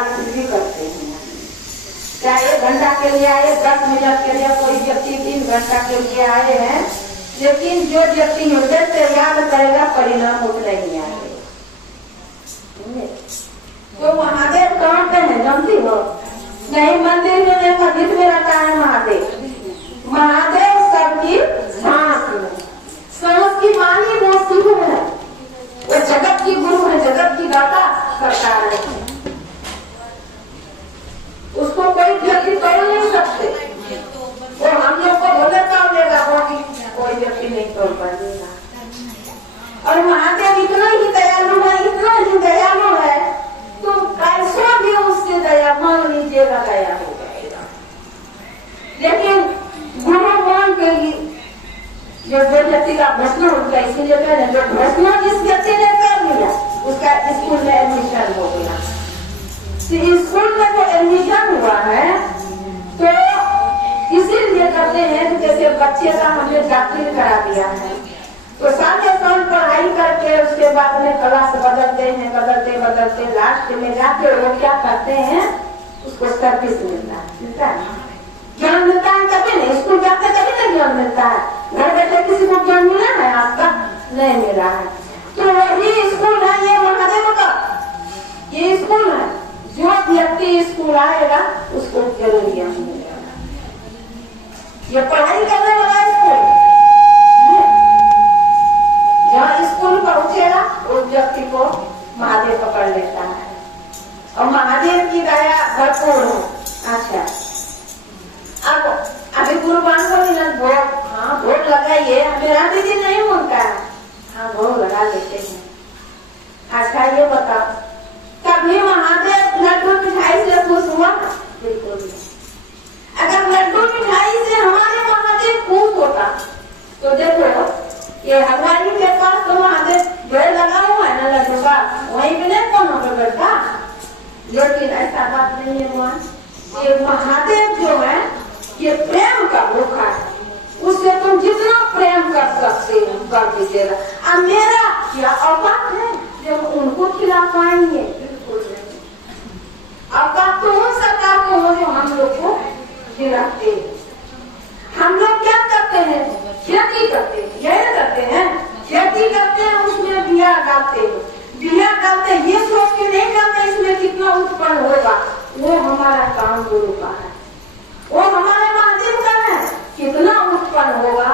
45 भी करते हैं। चाहे 1 घंटा के लिए आए, 10 मिनट के लिए, कोई व्यक्ति 3 घंटा के लिए आए हैं, लेकिन जो व्यक्ति हृदय से याद करेगा परिणाम उतना ही आएगा। तो महादेव कहाँ पे है जानती हो? नहीं, मंदिर में नहीं, मस्जिद में रहता है महादेव। महादेव सबकी सांस में, सांस की मानी वो शिव है, वो जगत की गुरु है, जगत की दाता सरकार है। उसको कोई व्यक्ति तोड़ नहीं सकते। वो हम लोग को बोले तोड़ लेगा, कोई व्यक्ति नहीं तोड़ पाएगा। और महादेव इतना ही दयालु है, इतना ही दयालु है, तो कैसा भी उससे दया मान लीजिएगा, दया हो जाएगा। लेकिन गुरु मान के लिए जो व्यक्ति का भस्म उठता, इसीलिए जो भस्म जिस व्यक्ति ने कर लिया उसका स्कूल में एडमिशन हो गया। स्कूल में जो एडमिशन हुआ है तो इसीलिए करते हैं, जैसे बच्चे का हमने दाखिल करा दिया है तो 7 साल पढ़ाई करके उसके बाद में क्लास बदलते हैं, बदलते लास्ट में जाके वो क्या करते हैं, उसको सर्विस मिलता है, ज्ञान मिलता है। कभी नहीं स्कूल जाते कभी नहीं ज्ञान मिलता है। घर बैठे किसी को ज्ञान मिला है आज तक? नहीं मिला है। तो वही स्कूल है ये महादेव का, ये स्कूल है। जो व्यक्ति स्कूल आएगा उसको जरूर ज्ञान मिलेगा। ये पढ़ाई करने वाला स्कूल, जहाँ स्कूल पहुंचेगा उस व्यक्ति को महादेव पकड़ लेता है और महादेव की दया भरपूर है। अच्छा, अब अभी गुरुवार को मिलन भोग, हाँ भोग लगाइए, मेरा दीदी नहीं होता है, हाँ भोग लगा लेते हैं। अच्छा ये बताओ, कभी महादेव लड्डू मिठाई से खुश हुआ? बिल्कुल नहीं। अगर लड्डू मिठाई से हमारे महादेव खुश होता तो देखो ये हलवाई के पास तो महादेव पेड़ लगा हुआ है ना लड्डू का, वहीं पे नहीं कौन होकर बैठा। लेकिन ऐसा बात नहीं है हुआ। ये महादेव जो है ये प्रेम का भूखा है, उससे तुम जितना प्रेम कर सकते हो कर दीजिएगा। अब मेरा क्या औकात है जब उनको खिला पाएंगे? बिल्कुल नहीं। औकात तो उन सरकार को हो जो हम लोग को खिलाते हैं। हम लोग क्या करते हैं? खेती करते हैं, यही करते हैं, खेती करते हैं, उसमें बिया डालते हैं, बिया डालते ये सोच के नहीं डालते इसमें कितना उत्पन्न होगा। वो हमारा काम गुरु का है, वो हमारे महादेव का है, कितना उत्पन्न होगा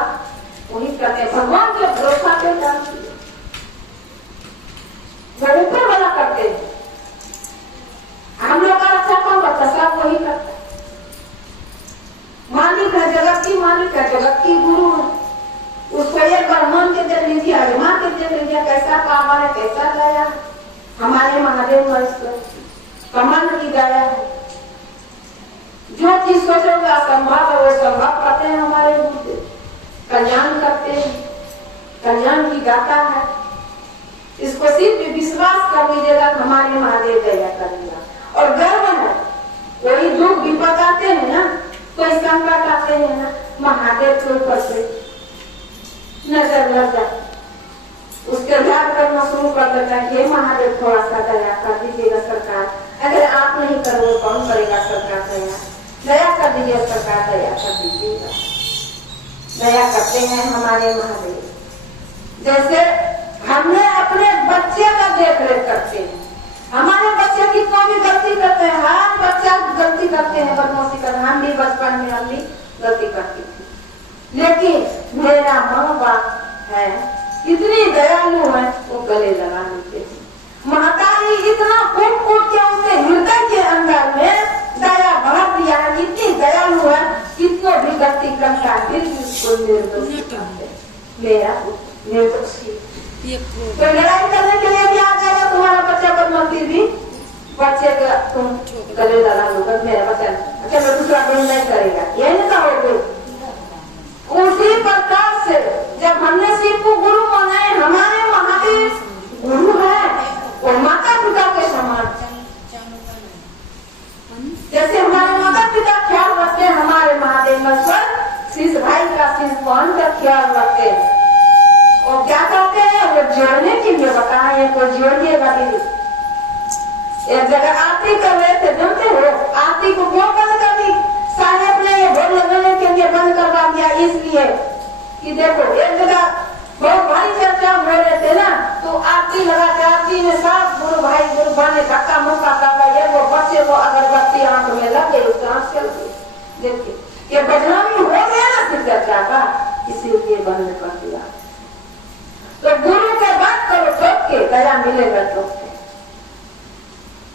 वही करते हैं। भगवान के भरोसा पे डालते हैं, वो ऊपर वाला करते हैं। हम लोग का रक्षा कौन करता? सब वही करता है। मालिक है, जगत की मालिक है, जगत की गुरु है। उसको एक बार मान के दे लीजिए, अजमा के दे लीजिए, कैसा काम है, कैसा गया। हमारे महादेव महेश्वर कमल की दया है, जो चीज सोचोगे असंभव है वो संभव करते हैं। हमारे गुरुदेव कल्याण करते हैं, कल्याण की गाता है। इसको सिर्फ विश्वास कर लीजिएगा, हमारे महादेव दया करेगा। और गर्व है, कोई दुख विपद आते हैं ना, कोई संकट आते हैं ना, महादेव के ऊपर से नजर लग जाए, उसके याद करना शुरू कर देता है कि महादेव थोड़ा सा दया कर दीजिएगा सरकार। अगर आप नहीं करोगे कौन करेगा सरकार? दया कर दीजिए सरकार, दया कर दीजिएगा। दया करते हैं हमारे महादेव। जैसे हमने अपने बच्चे का देख रेख करते हैं, हमारे बच्चे कितना भी गलती करते हैं, हर बच्चा गलती करते हैं, बदमाशी करते हैं। हम भी बचपन में हम भी गलती करती थी, लेकिन मेरा माँ बाप है इतनी दयालु है, वो गले लगा लेते हैं। महतारी इतना फूट फूट के उसके हृदय के अंदर में दया भर दिया है, इतनी दयालु है, कितना भी गलती करता है फिर भी उसको निर्दोष करते हैं। मेरा निर्दोषी तो लड़ाई करने के लिए भी आ जाएगा तुम्हारा बच्चा, बदमाशी भी बच्चे का तुम गले लगा लो, मेरा बच्चा अच्छा मैं दूसरा कोई नहीं करेगा, यही नहीं कहोगे। उसी प्रकार से जब हमने शिव को गुरु माना है, हमारे महादेव गुरु है, वो माता पिता के समान। जैसे हमारे माता पिता ख्याल रखते हैं, हमारे महादेव महेश्वर शिष्य भाई का शिष्य बहन का ख्याल रखते हैं। और क्या करते हैं? वो जोड़ने के लिए बताए, कोई जोड़िएगा दीदी। एक जगह आरती कर रहे थे आरती को क्यों बंद कर दी? साहेब ने ये भोग लगाने के लिए बंद करवा दिया, इसलिए कि देखो एक जगह बहुत भारी चर्चा हो रहे थे ना, तो आरती लगा के आरती में सब गुरु भाई गुरु बने धक्का मुक्का कर रहा है, वो बच्चे को अगरबत्ती आंख में लग गई, उसका आंख चल गई। देखिए ये बदनामी हो गया ना फिर चर्चा का, इसीलिए बंद कर दिया। तो गुरु के बात करो ठोक के, दया मिलेगा ठोक के।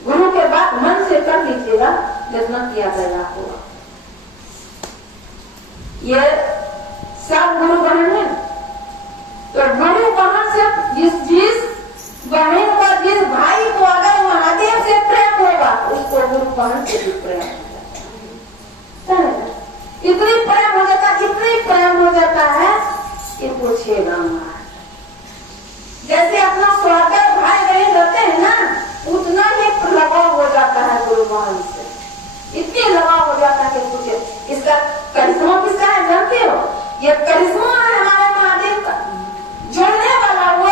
गुरु के बात मन से कर लीजिएगा, जितना किया गया होगा। ये सब गुरु बहन है, तो गुरु बहन से जिस बहन को, जिस भाई को अगर महादेव से प्रेम होगा, उसको गुरु बहन से भी प्रेम हो जाता है। इतनी प्रेम हो जाता, इतनी प्रेम हो जाता है कि पूछेगा मत। जैसे अपना स्वागत भाई बहन रहते हैं ना, उतना ही लगाव हो जाता है गुरु बहन से, इतनी लगाव हो जाता है कि पूछे। इसका करिश्मा किसका है जानते हो? ये करिश्मा है हमारे महादेव का, जोड़ने वाला वो,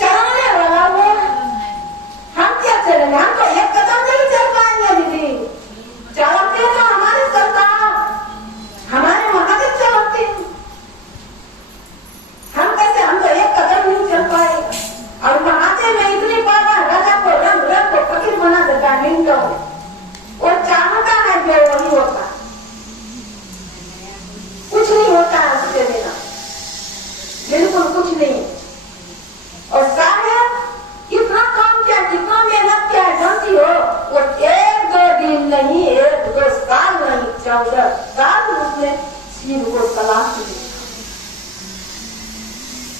चलाने वाला वो। हम क्या चलेंगे? हम तो एक कदम नहीं चल पाएंगे दीदी। चलाते तो हमारे सरकार, हमारे महादेव चलाते हैं, हम कैसे? हम तो एक कदम नहीं चल पाएंगे। और महादेव में इतनी पावर, राजा को रंग रंग को फकीर बना देता है मिनटों में। वो चाहता है जो वही होता, कुछ नहीं होता है उसके बिना, बिल्कुल कुछ नहीं। और साहब इतना काम किया, कितना मेहनत किया है जानती हो? वो एक दो दिन नहीं, एक दो साल नहीं, 14 साल उसने शिव को तलाश दी।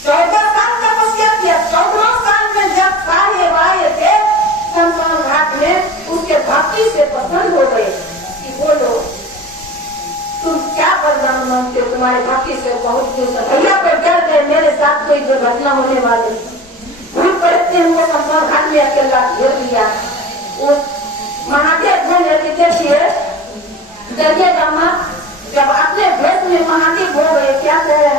14 साल तपस्या किया। 14 साल में जब साहेब आए थे शमशान घाट में, उसके भक्ति से पसंद हो गए कि बोलो तुम क्या वरदान मांगते हो? तुम्हारे भक्ति से बहुत खुश है। भैया को डर गए, मेरे साथ कोई दुर्घटना होने वाली है। भूल पड़ते हुए शमशान घाट में अकेला घेर लिया। उस महादेव बोले कि देखिए डरिएगा मत। जब अपने भेष में महादेव हो गए, क्या कहे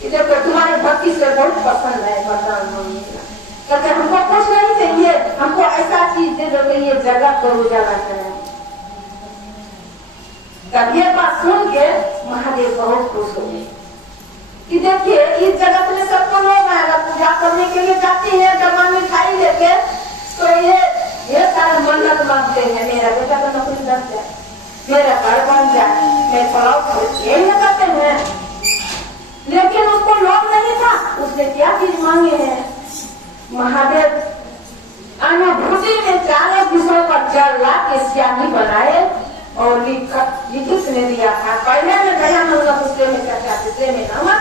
कि देखो तुम्हारी भक्ति से बहुत पसंद है वरदान मांगने का। कहते हमको कुछ नहीं चाहिए, हमको ऐसा चीज दे दो कि ये जगत को उजाला करे। तब ये बात सुन के महादेव बहुत खुश हो गए कि देखिए इस जगत में सबको लोग आएगा, पूजा करने के लिए जाते हैं डब्बा मिठाई लेके, तो ये सारे मन्नत मांगते हैं, मेरा बेटा का नौकरी लग जाए, मेरा घर बन जाए, मैं पढ़ाओ, यही न करते हैं। लेकिन उसको लोग नहीं था, उसने क्या चीज मांगे हैं? महादेव अनुभूति में चारों दिशों पर जल ला के स्याही बनाए और लिखित में दिया था। पहले में गया मतलब दूसरे में चर्चा, दूसरे में नमक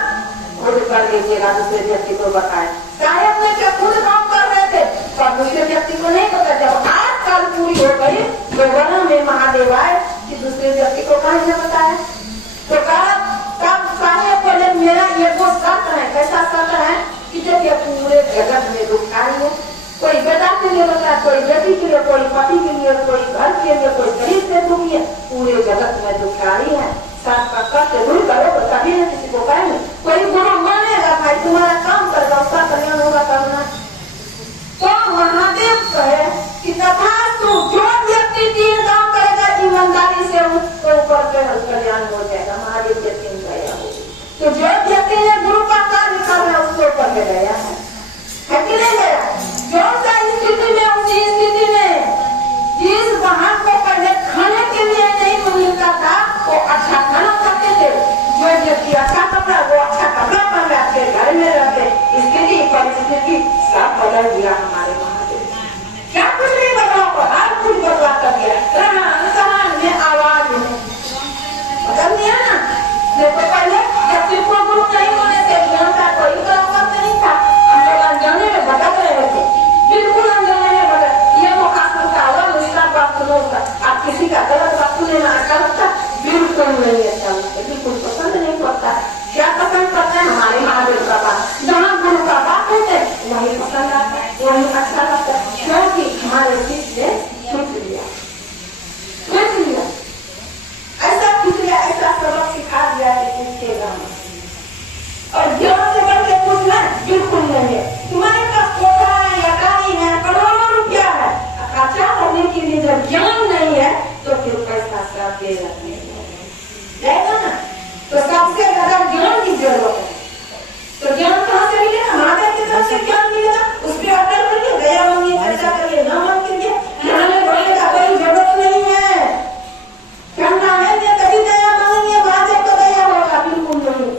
खुद कर लीजिएगा, दूसरे व्यक्ति को बताए। साहेब ने क्या खुद काम कर रहे थे, पर दूसरे व्यक्ति को नहीं पता। जब 8 साल पूरी हो गई तो वन में महादेव आए कि दूसरे व्यक्ति को कहीं न बताया। तो कहा तब साहेब बोले मेरा ये वो शर्त है। कैसा शर्त है कि जब ये पूरे जगत में दुखाई है, कोई बेटा के लिए बताया, कोई बेटी के लिए, कोई पति के लिए, कोई घर के लिए, कोई शरीर से दुखी है, पूरे जगत में दुखाई है। साथ का कष्ट दूर करो तो कभी न किसी को कहेंगे। कोई गुरु मानेगा भाई तुम्हारा काम करेगा, उसका कल्याण होगा करना। तो महादेव कहे कि तथास्तु, जो व्यक्ति 3 काम करेगा ईमानदारी से उसके ऊपर कल्याण हो जाएगा। महादेव के 3 गया हो, तो जो व्यक्ति ने गुरु का कार्य करना उसके ऊपर गया है कि नहीं गया? जो सा स्थिति में, उसी स्थिति में जाएगा ना। तो सबसे ज्यादा ज्ञान की जरूरत है। तो ज्ञान कहाँ से मिलेगा? माता की तरफ से ज्ञान मिलेगा। उस पर अटल करिए, दया मांगिए, चर्चा करिए, न मन करिए, यहाँ में बोलने का कोई जरूरत नहीं है। करना है तभी दया मांगेंगे, बाद तो दया होगा, बिल्कुल नहीं।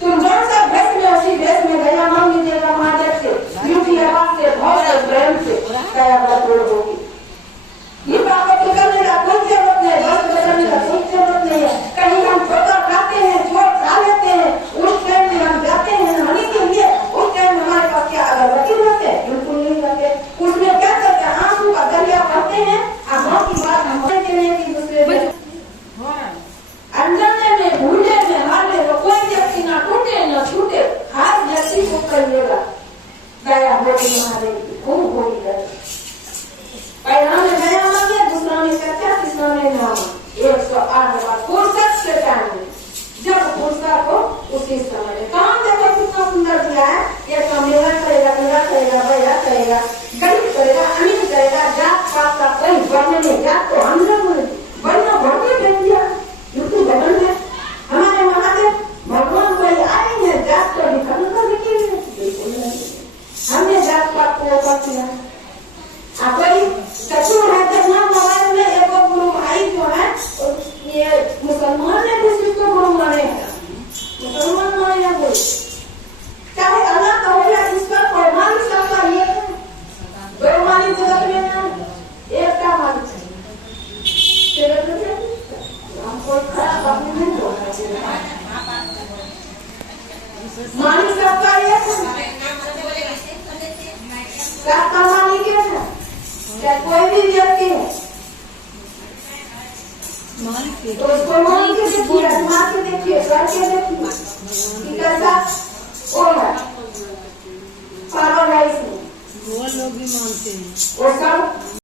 तुम जौन सा भेष में उसी भेष में दया मांग लीजिएगा माता से, मीठी आवाज से, भाव से, प्रेम से दया बतोड़ होगी। ये बात करने का कोई जरूरत नहीं, बस बदलने का कोई जरूरत नहीं है। कहीं हम ठोकर खाते हैं, चोट खा लेते हैं, उस टाइम में हम जाते हैं नहाने के लिए, उस टाइम हमारे पास क्या अगरबत्ती रहते हैं? बिल्कुल नहीं रहते। उसमें क्या करते हैं? आंसू का दरिया भरते हैं। अब हम की बात हम एक दूसरे में अनजाने में, भूले में, हारे में कोई व्यक्ति ना टूटे न छूटे, हर व्यक्ति को करिएगा दया होगी, हमारे खूब होगी दया। पहला में दया मांगे, दूसरा में सच्चा, तीसरा में नाम। 108 बार फुर्सत से टाइम, जब फुर्सत हो उसी समय काम। देखो कितना सुंदर दिया है। ये कमेगा करेगा, मेरा करेगा, भैया करेगा, गरीब करेगा, अमीर करेगा, जात पात का कोई बढ़ने नहीं। जात तो हम लोग बढ़ना बढ़ने दे दिया, बिल्कुल बदल है। हमारे महादेव भगवान कोई आए हैं, जात को निकल कर देखेंगे, बिल्कुल नहीं। हमने जात पात को ऊपर किया। कोई कचूर है तो ना मोबाइल में एक गुरु भाई जो है, ये मुसलमान है, दूसरे को गुरु माने, मुसलमान माने है कोई, चाहे अल्लाह का हो या इसका फरमान सबका ये है। दो मालिक जगत में ना, एक का मालिक है। हमको खराब बात नहीं बोलना, मालिक सबका एक है, सबका मालिक है। क्या कोई भी व्यक्ति है तो उसको मान के देखिए, आजमा के देखिए, करके देखिए कि कैसा वो है। पावर है इसमें, वो लोग भी मानते हैं वो सब